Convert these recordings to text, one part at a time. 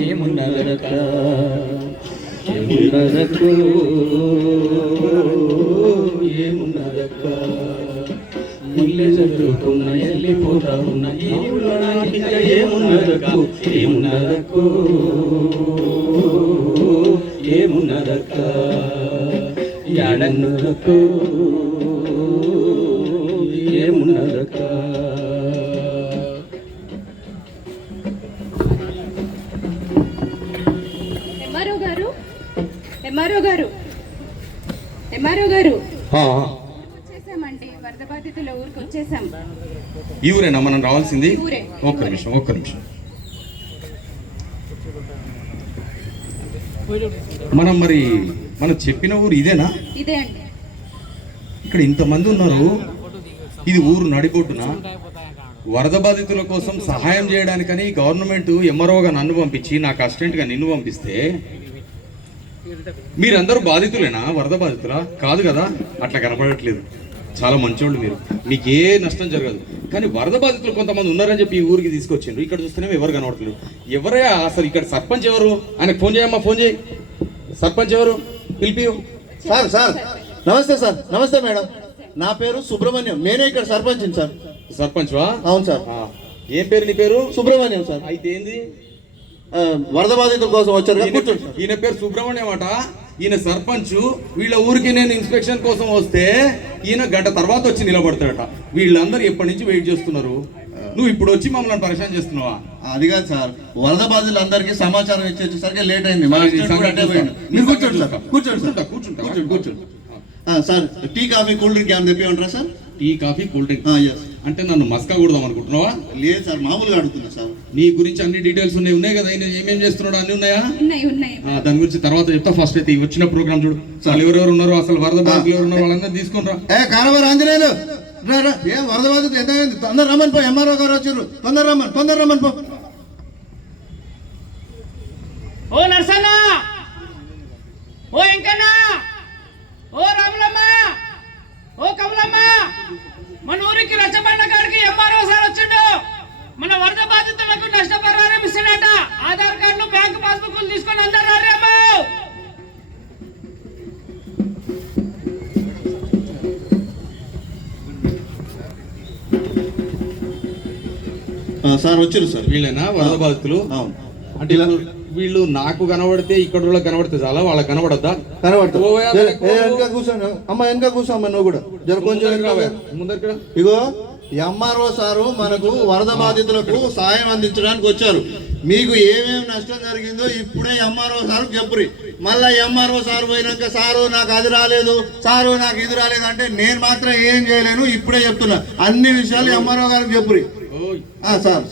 ఏమున్నదరక ఏమున్నదకు ఏమున్నదక్క ముల్లె చదువుకున్న వెళ్ళిపోతా ఉన్న ఏమున్నదకు ఏమున్నదకు ఏమున్నదక్క యాడన్నదకు ఏమున్నదక్క. ఎంఆర్ఓ గారు వచ్చేసామండి, వరద బాధితుల ఊరికి వచ్చేసాం. ఈ ఊరేనా మనం రావాల్సింది? ఒక్క నిమిషం. మనం చెప్పిన ఊరు ఇదేనా? ఇదే అండి. ఇక్కడ ఇంతమంది ఉన్నారు, ఇది ఊరు నడిబొడ్డున. వరద బాధితుల కోసం సహాయం చేయడానికని గవర్నమెంట్ ఎంఆర్ఓగా నన్ను పంపించి నాకు అసిస్టెంట్గా నిన్ను పంపిస్తే మీరందరూ బాధితులేనా? వరద బాధితులా? కాదు కదా, అట్లా కనపడట్లేదు. చాలా మంచోళ్ళు మీరు, మీకు ఏ నష్టం జరగదు. కానీ వరద బాధితులు కొంతమంది ఉన్నారని చెప్పి ఈ ఊరికి తీసుకొచ్చిండ్రు. ఇక్కడ చూస్తేనే ఎవరు కనబడట్లేదు. ఎవరయ్యా అసలు? ఇక్కడ సర్పంచ్ ఎవరు? ఆయనకు ఫోన్ చేయమ్మా, ఫోన్ చేయి. సర్పంచ్ ఎవరు? పిలిపి. సార్ నమస్తే సార్. నమస్తే మేడం, నా పేరు సుబ్రహ్మణ్యం, నేనే ఇక్కడ సర్పంచ్ సార్. సర్పంచ్ వా? అవును సార్. ఏం పేరు నీ పేరు? సుబ్రహ్మణ్యం సార్. అయితే ఏంది? వరద బాధితుల కోసం వచ్చారు. ఈయన పేరు సుబ్రహ్మణ్యం అట. ఈయన సర్పంచ్. వీళ్ళ ఊరికి నేను ఇన్స్పెక్షన్ కోసం వస్తే ఈయన గంట తర్వాత వచ్చి నిలబడతాడట. వీళ్ళందరూ ఎప్పటి నుంచి వెయిట్ చేస్తున్నారు. నువ్వు ఇప్పుడు వచ్చి మమ్మల్ని పరిచయం చేస్తున్నావా? అది కాదు సార్, వరద బాధితులందరికీ సమాచారం ఇచ్చేసరికి లేట్ అయింది. మీరు కూర్చోండి సార్. కూర్చోండి. Sir, tea coffee cool drink ఏమైనా తెప్పిమంటారా sir? Tea coffee cool drink అంటే నన్ను మస్కా కొడదాం అనుకుంటున్నావా? లేదు సార్, మామూలుగా అడుగుతున్నా సార్. నీ గురించి అన్ని డీటెయిల్స్ ఉన్నాయి కదా, ఏమేం చేస్తున్నాడు అన్ని ఉన్నాయా? ఉన్నాయి. దాని గురించి తర్వాత చెప్తా. ఫస్ట్ అయితే వచ్చిన ప్రోగ్రామ్ చూడు. వాళ్ళు ఎవరెవరు ఉన్నారు, అసలు వరద బాధితులు ఎవరు ఉన్నారు వాళ్ళందరూ తీసుకుని రా. కారవారు ఆంజనేయులు రా. ఏం వరద బాధితులు ఎంత తొందర రమ్మని పో. ఎంఆర్ఓ గారు వచ్చారు, తొందర రమ్మని పో. ఓ నర్సన్న, ఓ వెంకన్న, ఓ రాములమ్మ, ఓ కమలమ్మ, మన ఊరికి రచ్చబండ కాడికి ఎంఆర్ఓ సార్ వచ్చిండు. మన వరద బాధితులకు నష్టపరిహారం ఇస్తాడట. ఆధార్ కార్డులు, బ్యాంకు పాస్బుక్లు తీసుకొని అందరు రారేమో. సార్ వచ్చారు సార్. వీళ్ళేనా వరద బాధితులు? అవును. అంటే వీళ్ళు నాకు కనబడితే ఇక్కడ కనబడితే చాలా, వాళ్ళకి కనబడద్దా? కూర్చోండి అమ్మ, వెనక కూర్చో అమ్మ. నువ్వు కూడా జర కొంచెం ముందర. ఇగో ఎంఆర్ఓ సారు మనకు వరద బాధితులకు సాయం అందించడానికి వచ్చారు. మీకు ఏమేమి నష్టం జరిగిందో ఇప్పుడే ఎంఆర్ఓ సారు చెప్పురి. మళ్ళా ఎంఆర్ఓ సారు పోయినాక సారు నాకు అది రాలేదు, సారు నాకు ఇది రాలేదు అంటే నేను మాత్రం ఏం చేయలేను. ఇప్పుడే చెప్తున్నా, అన్ని విషయాలు ఎంఆర్ఓ గారికి చెప్పురి. సార్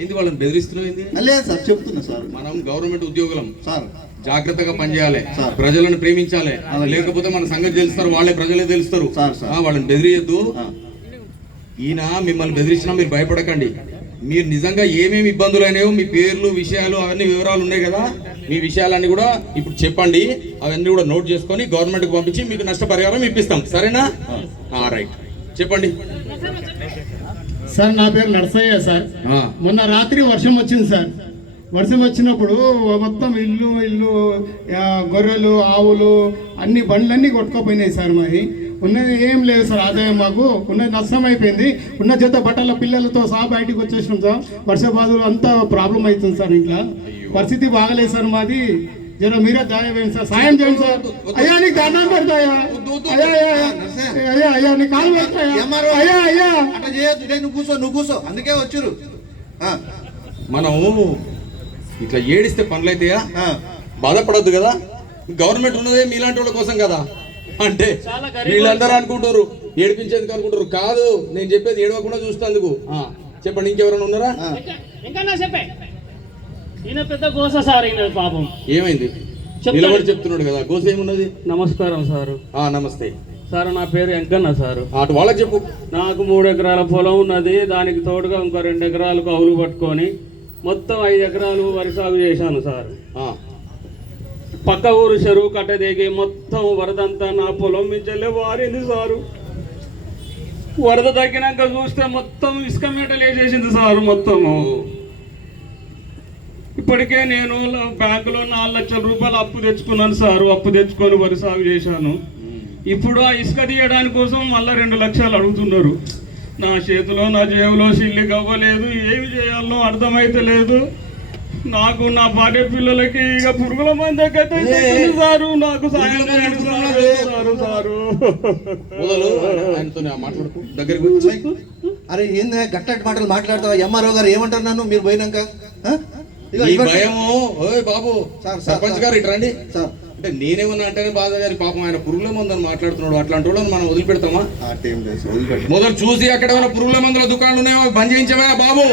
ఏంది వాళ్ళని బెదిరిస్తున్నావు? లేదు సార్, చెప్తున్నా సార్. మనం గవర్నమెంట్ ఉద్యోగులం సార్, జాగ్రత్తగా పనిచేయాలి, సార్. ప్రజలను ప్రేమించాలి. లేకపోతే మన సంగతి తెలుస్తారు, వాళ్ళే ప్రజలే తెలుస్తారు. వాళ్ళని బెదిరియద్దు. ఈయన మిమ్మల్ని బెదిరించినా మీరు భయపడకండి. మీరు నిజంగా ఏమేమి ఇబ్బందులు అయినాయో మీ పేర్లు, విషయాలు, అవన్నీ వివరాలు ఉన్నాయి కదా, మీ విషయాలన్నీ కూడా ఇప్పుడు చెప్పండి. అవన్నీ కూడా నోట్ చేసుకొని గవర్నమెంట్కి పంపించి మీకు నష్టపరిహారం ఇప్పిస్తాం. సరేనా? రైట్, చెప్పండి సార్. నా పేరు నర్సయ్య సార్. మొన్న రాత్రి వర్షం వచ్చింది సార్. వర్షం వచ్చినప్పుడు మొత్తం ఇల్లు గొర్రెలు, ఆవులు, అన్ని బండ్లన్నీ కొట్టుకోపోయినాయి సార్. మరి ఉన్నది ఏం లేదు సార్, ఆదాయం మాకు ఉన్నది నష్టం అయిపోయింది. ఉన్న జత బట్టల పిల్లలతో సహా బయటికి వచ్చేసినాం సార్. వర్ష బాధలు అంతా ప్రాబ్లం అవుతుంది సార్. ఇంట్లో పరిస్థితి బాగలేదు సార్ మాది. జర మీరే దయవేయండి సార్, సాయం చేయండి సార్. అయ్యా నీకు దండం పెడతాయా? అయ్యా నీ కాలు పెడతాయా? అయ్యా నువ్వు కూర్చో. అందుకే వచ్చారు. మనం ఇట్లా ఏడిస్తే పనులు అయితాయా? బాధపడద్దు కదా. గవర్నమెంట్ ఉన్నదే మీలాంటి వాళ్ళ కోసం కదా. అంటే వీళ్ళందరూ అనుకుంటారు ఏడిపించేందుకు అనుకుంటారు. కాదు, నేను చెప్పేది ఏడవకుండా చూస్తాందుకు. చెప్పండి, ఇంకెవరైనా ఉన్నారా? ఇంకా చెప్పే. ఈయన పెద్ద గోస సార్. ఈయన పాపం ఏమైంది? నిలబడి చెప్తున్నాడు కదా, గోస ఏమున్నది? నమస్కారం సారు. నమస్తే సార్, నా పేరు వెంకన్న సారు. అటు వాళ్ళకి చెప్పు. నాకు 3 ఎకరాల పొలం ఉన్నది. దానికి తోడుగా ఇంకో 2 ఎకరాలు కౌలు పట్టుకొని మొత్తం 5 ఎకరాలు వరి సాగు చేశాను సార్. పక్క ఊరు చెరువు కట్ట దిగి మొత్తం వరదంతా నా పొలం మించలే వారింది సారు. వరద తగ్గినాక చూస్తే మొత్తం ఇసుక మీటలు వేసేసింది సార్. మొత్తము ఇప్పటికే నేను బ్యాంకులో 4 లక్షల రూపాయలు అప్పు తెచ్చుకున్నాను సార్. అప్పు తెచ్చుకొని వరి సాగు చేశాను. ఇప్పుడు ఆ ఇసుక తీయడానికి కోసం మళ్ళీ 2 లక్షలు అడుగుతున్నారు. నా చేతిలో నా జేబులో సిల్లి గవ్వలేదు. ఏమి చేయాలో అర్థమైతే లేదు. నాకు నా భార్య పిల్లలకి ఇక పురుగుల మంది సారు. నాకు సాయం చేయండి సారు. మొదలు ఆయనతో మాట్లాడుకో, దగ్గరికి వచ్చి. అరే ఏంది గట్టటి మాటలు మాట్లాడతావా? ఎంఆర్ఓ గారు ఏమంటారు నన్ను మీరు పోయినాక? ఆ? ఇగో ఈ ఇవ్వండి. భయము, ఓయ్ బాబు సర్పంచ్ గారు ఇటు రండి. సార్ అంటే నేనేమన్నా అంటేనే బాధ గారి పాపం ఆయన పురుగుల మందని మాట్లాడుతున్నాడు. అట్లాంటి వాళ్ళని మనం వదిలిపెడతామా? ఆ టైం లేదు సార్, వదిలిపెట్టు. మొదలు చూసి అక్కడ ఏమైనా పురుగుల మందుల దుకాణాలు ఉన్నాయో బంద్ చేయించమేనా బాబు?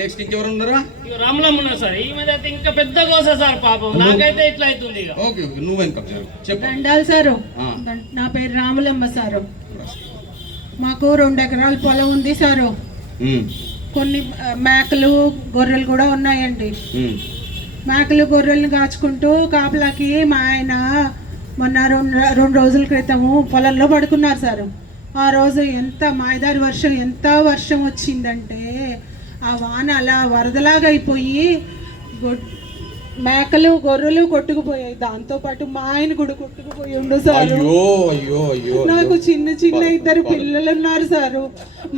నెక్స్ట్ ఇంకెవరు ఉన్నారా? ఇక రామలమ్మ ఉన్నారు సార్. ఈ మీద అయితే ఇంకా పెద్ద కోస సార్. పాపం నాకైతే ఇట్లా అవుతుంది. ఇక ఓకే ఓకే, నువ్వు వెనక చెప్పు. దండాలు సారు. ఆ. నా పేరు రాములమ్మ సారు. మాకు 2 ఎకరాల పొలం ఉంది సారు. ఉమ్, కొన్ని మేకలు గొర్రెలు కూడా ఉన్నాయండి. ఉమ్. మేకలు గొర్రెలను కాచుకుంటూ కాపలాకి మా ఆయన మొన్న 2 రోజుల క్రితము పొలంలో పడుకున్నారు సారు. ఆ రోజు ఎంత మాయదారి వర్షం, ఎంత వర్షం వచ్చిందంటే ఆ వాన అలా వరదలాగా అయిపోయి మేకలు గొర్రెలు కొట్టుకుపోయాయి. దాంతో పాటు మా ఆయన కూడా కొట్టుకుపోయి ఉండు సారు. అయ్యో అయ్యో అయ్యో, నాకు చిన్న 2 పిల్లలు ఉన్నారు సారు.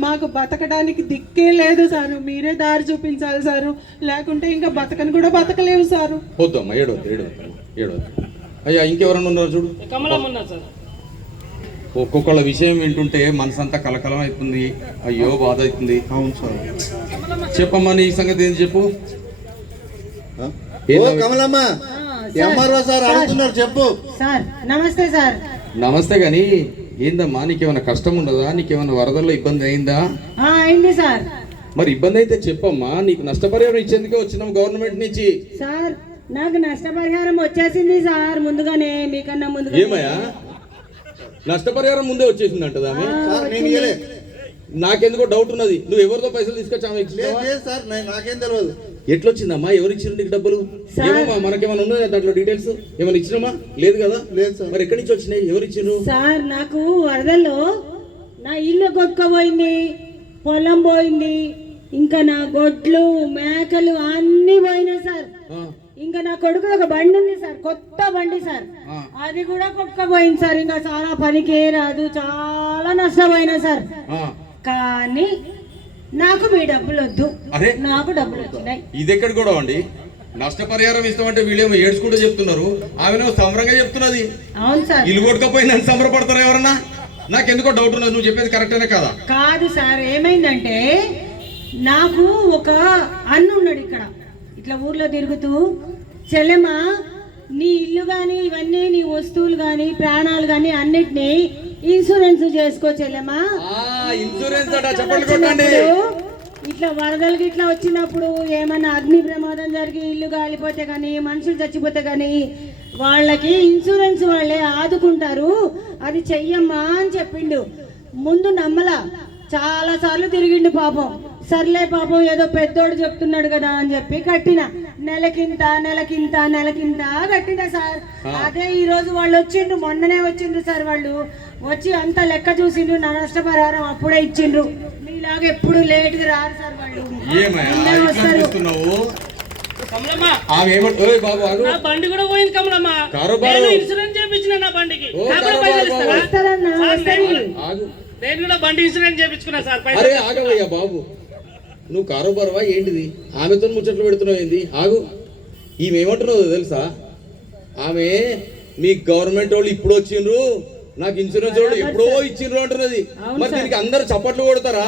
మాకు బతకడానికి దిక్కే లేదు సారు. మీరే దారి చూపించాలి సారు, లేకుంటే ఇంకా బతకని కూడా బతకలేవు సారు. వద్దమ్మా, ఏడవద్దు. అయ్యా ఇంకెవరన్నా ఉన్నారు చూడు. కమలమ్మ ఉన్నారు సార్. ఒక్కొక్కళ్ళ విషయం వింటుంటే మనసంతా కలకలం అవుతుంది. అయ్యో బాధ అవుతుంది. అవును సార్. చెప్పమ్మా నీ సంగతి ఏంటి చెప్పు. ఓ కమలమ్మ, ఎంఆర్ఓ సార్ అడుగుతున్నారు, చెప్పు. సార్ నమస్తే సార్. నమస్తే గాని ఏందమ్మా, నీకేమైనా కష్టం ఉన్నదా? నీకేమైనా వరదల్లో ఇబ్బంది అయిందా? అయింది సార్. మరి ఇబ్బంది అయితే చెప్పమ్మా. నీకు నష్టపరిహారం ఇచ్చేందుకే వచ్చినాం గవర్నమెంట్ నుంచి. సార్ నాకు నష్టపరిహారం వచ్చేసింది సార్, ముందుగానే మీకన్నా ముందుగా. ఏమయ్యా నష్టపరిహారం ముందే వచ్చేసిందంటదా? సార్ నేను ఇయ్యలే. నాకెందుకో డౌట్ ఉన్నది. నువ్వు ఎవరితో పైసలు తీసుకొచ్చావు? లేదు సార్, నాకేం తెలియదు. ఎట్లొచ్చిందమ్మా? ఎవరు ఇచ్చారు నీకు డబ్బులు? ఏమమ్మా మనకేమైనా ఉన్నాయా దాంట్లో డీటెయిల్స్? ఏమైనా ఇచ్చినామా? లేదు కదా. లేదు సార్. మరి ఎక్కడి నుంచి వచ్చినాయి? ఎవరు ఇచ్చారు? సార్ నాకు వరదల్లో నా ఇల్లు కొట్టుకుపోయింది, పొలం పోయింది, ఇంకా నా గొడ్లు మేకలు అన్ని పోయినాయి సార్. ఇంకా నా కొడుకు ఒక బండి ఉంది సార్, కొత్త బండి సార్, అది కూడా కొట్టుకుపోయింది సార్. ఇంకా చాలా పనికే రాదు, చాలా నష్టపోయినా సార్. కానీ నాకు మీ డబ్బులు వద్దు, అరే నాకు డబ్బులు వచ్చినాయి. ఇది ఎక్కడ కూడా అండి? నష్టపరిహారం ఇస్తామంటే వీళ్ళేమో ఏడ్చుకుంటూ చెప్తున్నారు, ఆమెనేమో సంబరంగా చెప్తున్నది. అవును సార్. ఇల్లు కొట్టుకపోయిందని సంబరపడతారా ఎవరన్నా? నాకెందుకో డౌట్ ఉన్నది. నువ్వు చెప్పేది కరెక్టేనే కదా? కాదు సార్, ఏమైందంటే నాకు ఒక అన్న ఉన్నాడు ఇక్కడ, ఇట్లా ఊర్లో తిరుగుతూ, చెల్లెమ్మా నీ ఇల్లు కానీ ఇవన్నీ నీ వస్తువులు కానీ ప్రాణాలు కానీ అన్నిటినీ ఇన్సూరెన్స్ చేసుకో చెల్లెమ్మా. ఇన్సూరెన్స్ అట, చెప్పండి కొట్టండి. ఇట్లా వరదలకి ఇట్లా వచ్చినప్పుడు ఏమైనా అగ్ని ప్రమాదం జరిగి ఇల్లు కాలిపోతే కానీ మనుషులు చచ్చిపోతే కానీ వాళ్ళకి ఇన్సూరెన్స్ వాళ్ళే ఆదుకుంటారు, అది చెయ్యమ్మా అని చెప్పిండు. ముందు నమ్మలా, చాలా సార్లు తిరిగిండు పాపం. సర్లే పాపం ఏదో పెద్దోడు చెప్తున్నాడు కదా అని చెప్పి కట్టిన. నెలకింత కట్టిన సార్. అదే ఈ రోజు వాళ్ళు వచ్చిండ్రు, మొన్ననే వచ్చిండ్రు సార్. వాళ్ళు వచ్చి అంత లెక్క చూసిండ్రు, నా నష్టపరిహారం అప్పుడే ఇచ్చిండ్రు. మీలాగా ఎప్పుడు లేట్ గా రారు సార్ వాళ్ళు. కమలమ్మ నా బండి కూడా పోయింది కమలమ్మ. నేను ఇన్సూరెన్స్ చేయించిన నా బండికి. నాకు కూడా పైసలు ఇస్తారా? నేను కూడా బండి ఇన్సూరెన్స్ చేయించుకున్నా సార్. అరే ఆగవయ్యా బాబు, నువ్వు కారోబార్వా ఏంటిది? ఆమెతో ముచ్చట్లు పెడుతున్నావు ఏంది? ఆగు. ఈమె ఏమంటున్నావు తెలుసా? ఆమె మీ గవర్నమెంట్ వాళ్ళు ఇప్పుడు వచ్చిండ్రు, నాకు ఇన్సూరెన్స్ వాళ్ళు ఎప్పుడో ఇచ్చిండ్రు అంటున్నది. మరి దీనికి అందరు చప్పట్లు కొడతారా?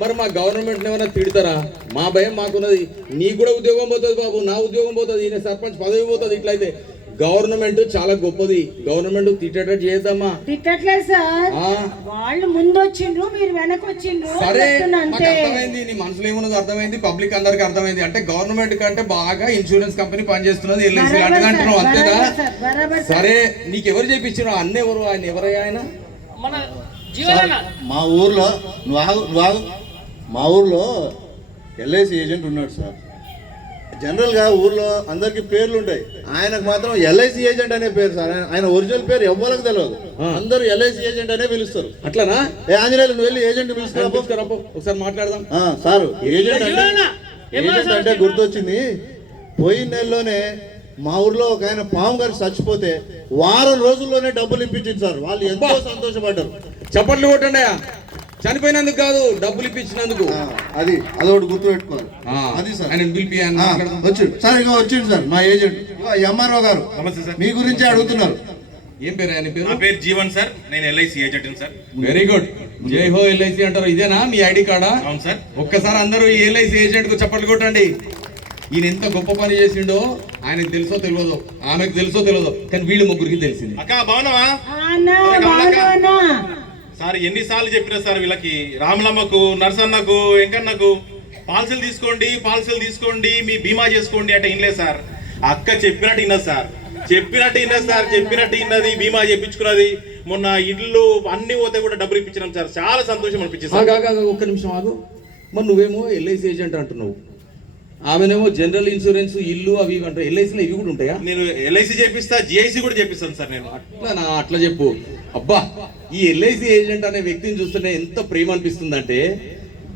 మరి మా గవర్నమెంట్ ఏమైనా తిడతారా? మా భయం మాకున్నది. నీకు కూడా ఉద్యోగం పోతుంది బాబు, నా ఉద్యోగం పోతుంది, ఈయన సర్పంచ్ పదవి పోతుంది. ఇట్లయితే గవర్నమెంట్ చాలా గొప్పది, గవర్నమెంట్ తిట్టేటట్టు చేద్దామా? తిట్టట్లేదు సార్, వాళ్ళు ముందు వచ్చిండ్రు, మీరు వెనక వచ్చిండ్రు. సరే అర్థమైంది, నీ మనసులో ఏమున్నది అర్థమైంది, పబ్లిక్ అందరికి అర్థమైంది. అంటే గవర్నమెంట్ కంటే బాగా ఇన్సూరెన్స్ కంపెనీ పనిచేస్తున్నది, ఎల్ఐసి లాంటిది అంటున్నావు అంతేగా? సరే నీకు ఎవరు చేయించారు? అన్న ఎవరు? ఆయన ఎవరయ్యా? ఆయన మన జీవన మా ఊర్లో మా ఊర్లో ఎల్ఐసి ఏజెంట్ ఉన్నాడు సార్. జనరల్గా ఊర్లో అందరికి పేర్లు ఉంటాయి, ఆయనకు మాత్రం ఎల్ఐసి ఏజెంట్ అనే పేరు సార్. ఆయన ఒరిజినల్ పేరు ఎవ్వరికి తెలియదు, అందరూ ఎల్ఐసి ఏజెంట్ అనే పిలుస్తారు. అట్లనా? ఆంజనేయులు నువ్వు వెళ్ళి ఏజెంట్ పిలుస్తారా? ఒకసారి మాట్లాడదాం సార్. ఏజెంట్ ఏజెంట్ అంటే గుర్తొచ్చింది, పోయిన నెలలోనే మా ఊర్లో ఒక ఆయన పాము గారు చచ్చిపోతే వారం రోజుల్లోనే డబ్బులు ఇప్పించింది సార్. వాళ్ళు ఎంతో సంతోషపడ్డారు. చప్పట్లు కొట్టండి. చనిపోయినందుకు కాదు, డబ్బులు ఇప్పించినందుకు. అదొకటి గుర్తు పెట్టుకోవాలి. అది సార్ ఆయన వచ్చింది సార్. ఇక వచ్చింది సార్ మా ఏజెంట్ ఎంఆర్ఓ గారు. నమస్తే సార్. మీ గురించి అడుగుతున్నారు. ఏం పేరు ఆయన పేరు? నా పేరు జీవన్ సార్, నేను LIC agent sir. Very good. జై హో ఎల్ఐసి అంటారు, ఇదేనా మీ ఐడి కార్డా? అవును సార్. ఒక్కసారి అందరూ ఈ ఎల్ఐసి ఏజెంట్ కు చప్పట్లు కొట్టండి. ఈయన ఎంత గొప్ప పని చేసిండో ఆయనకు తెలుసో తెలియదు, ఆమెకు తెలుసో తెలియదు, కానీ వీళ్ళు ముగ్గురికి తెలిసింది. అక్క బాగున్నావా సార్? ఎన్నిసార్లు చెప్పినా సార్ వీళ్ళకి, రాములమ్మకు, నర్సన్నకు, వెంకన్నకు పాలసీలు తీసుకోండి మీ బీమా చేసుకోండి అంటే ఇన్లేదు సార్. అక్క చెప్పినట్టు ఇన్నది సార్, చెప్పినట్టు ఇన్నది, బీమా చేయించుకున్నది. మొన్న ఇల్లు అన్ని పోతే కూడా డబ్బులు ఇప్పించినాం సార్. చాలా సంతోషం అనిపించింది సార్. ఒక్క నిమిషం ఆగు. మరి నువ్వేమో ఎల్ఐసి ఏజెంట్ అంటున్నావు, ఆమెనేమో జనరల్ ఇన్సూరెన్స్, ఇల్లు అవి అంటారు. ఎల్ఐసిలో ఇవి కూడా ఉంటాయా? నేను ఎల్ఐసి చేపిస్తా, జిఐసి కూడా చేపిస్తాను సార్ నేను. అట్లా చెప్పు. అబ్బా, ఈ ఎల్ఐసి ఏజెంట్ అనే వ్యక్తిని చూస్తుంటే ఎంత ప్రేమ అనిపిస్తుందంటే,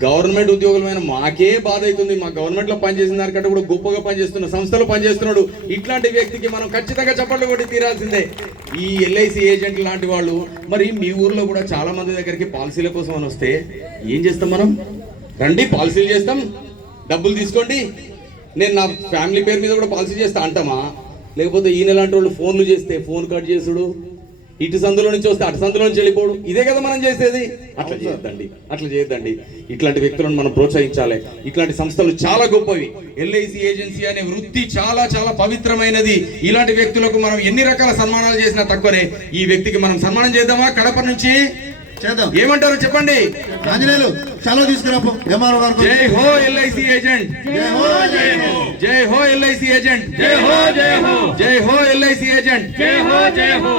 గవర్నమెంట్ ఉద్యోగులమైన మాకే బాధ అవుతుంది. మా గవర్నమెంట్ లో పనిచేసిన దానికంటే కూడా గొప్పగా పనిచేస్తున్న సంస్థలో పనిచేస్తున్నాడు. ఇట్లాంటి వ్యక్తికి మనం ఖచ్చితంగా చప్పట్లు కొట్టి తీరాల్సిందే. ఈ ఎల్ఐసి ఏజెంట్ లాంటి వాళ్ళు. మరి మీ ఊర్లో కూడా చాలా మంది దగ్గరికి పాలసీల కోసం అని వస్తే ఏం చేస్తాం మనం? రండి పాలసీలు చేస్తాం, డబ్బులు తీసుకోండి, నేను నా ఫ్యామిలీ పేరు మీద కూడా పాలసీ చేస్తా అంటామా? లేకపోతే ఈయన లాంటి వాళ్ళు ఫోన్లు చేస్తే ఫోన్ కట్ చేసుడు, ఇటు సందులో నుంచి వస్తే అటు సందులో నుంచి వెళ్ళిపోవడం, ఇదే కదా మనం చేసేది. అట్లా చేయొద్దండి. ఇట్లాంటి వ్యక్తులను మనం ప్రోత్సహించాలి. ఇట్లాంటి సంస్థలు చాలా గొప్పవి. ఎల్ఐసి ఏజెన్సీ అనే వృత్తి చాలా చాలా పవిత్రమైనది. ఇలాంటి వ్యక్తులకు మనం ఎన్ని రకాల సన్మానాలు చేసినా తక్కువనే. ఈ వ్యక్తికి మనం సన్మానం చేద్దామా? కడప నుంచి చేద్దాం. ఏమంటారు చెప్పండి. ఆంజనేయులు సెలవు తీసుకురాపో. ఎంఆర్ఓ గారు. జై హో ఎల్ఐసి ఏజెంట్, జై హో ఎల్ఐసి ఏజెంట్, జై హో ఎల్ఐసి ఏజెంట్, జై హో.